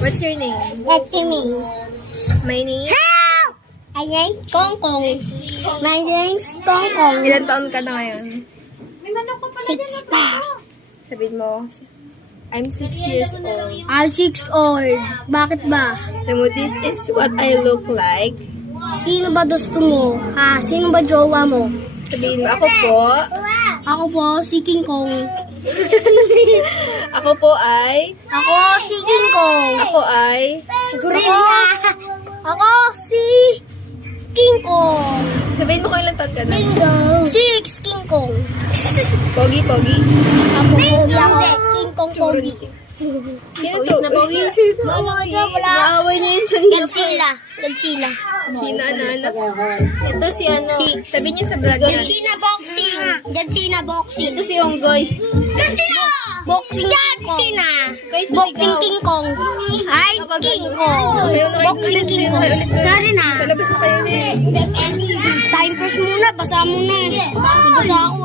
What's your name? That's me. My name? Help! Ayay, Kong Kong. My name's Kong Kong. Ilan taon ka na ngayon? 6 pa. Sabihin mo, I'm 6 years old. I'm 6 old. Bakit ba? Sabi mo, this is what I look like. Sino ba gusto mo? Ha? Sino ba jowa mo? Sabihin mo, ako po. Ako po, si King Kong. Ako po ay. Ako, si King Kong. Ako ay. Gorilla. Ako, si King Kong. Sabihin mo kung ilan taon ka na. Bingo. 6, King Kong. Pogi, pogi. Ako, pogi ako. King Kong, pogi. Sino to? Wala ka dyan, wala. Naaway niya yun kanina. Godzilla. Godzilla. Sino, anak? Ito si ano. Sabihin niya sa vlog na. Godzilla boxing. Godzilla boxing. Ito si Onggoy. Godzilla! Boxing Godzilla. Guys, Boxing sumigaw. King Kong. Hi, King Kong. Sayo na kayo Boxing ulit. King Sayo na Kong. kayo ulit. Sorry na. Palabas na kayo ulit. Time first muna. Basa mo na. Basa ako eh.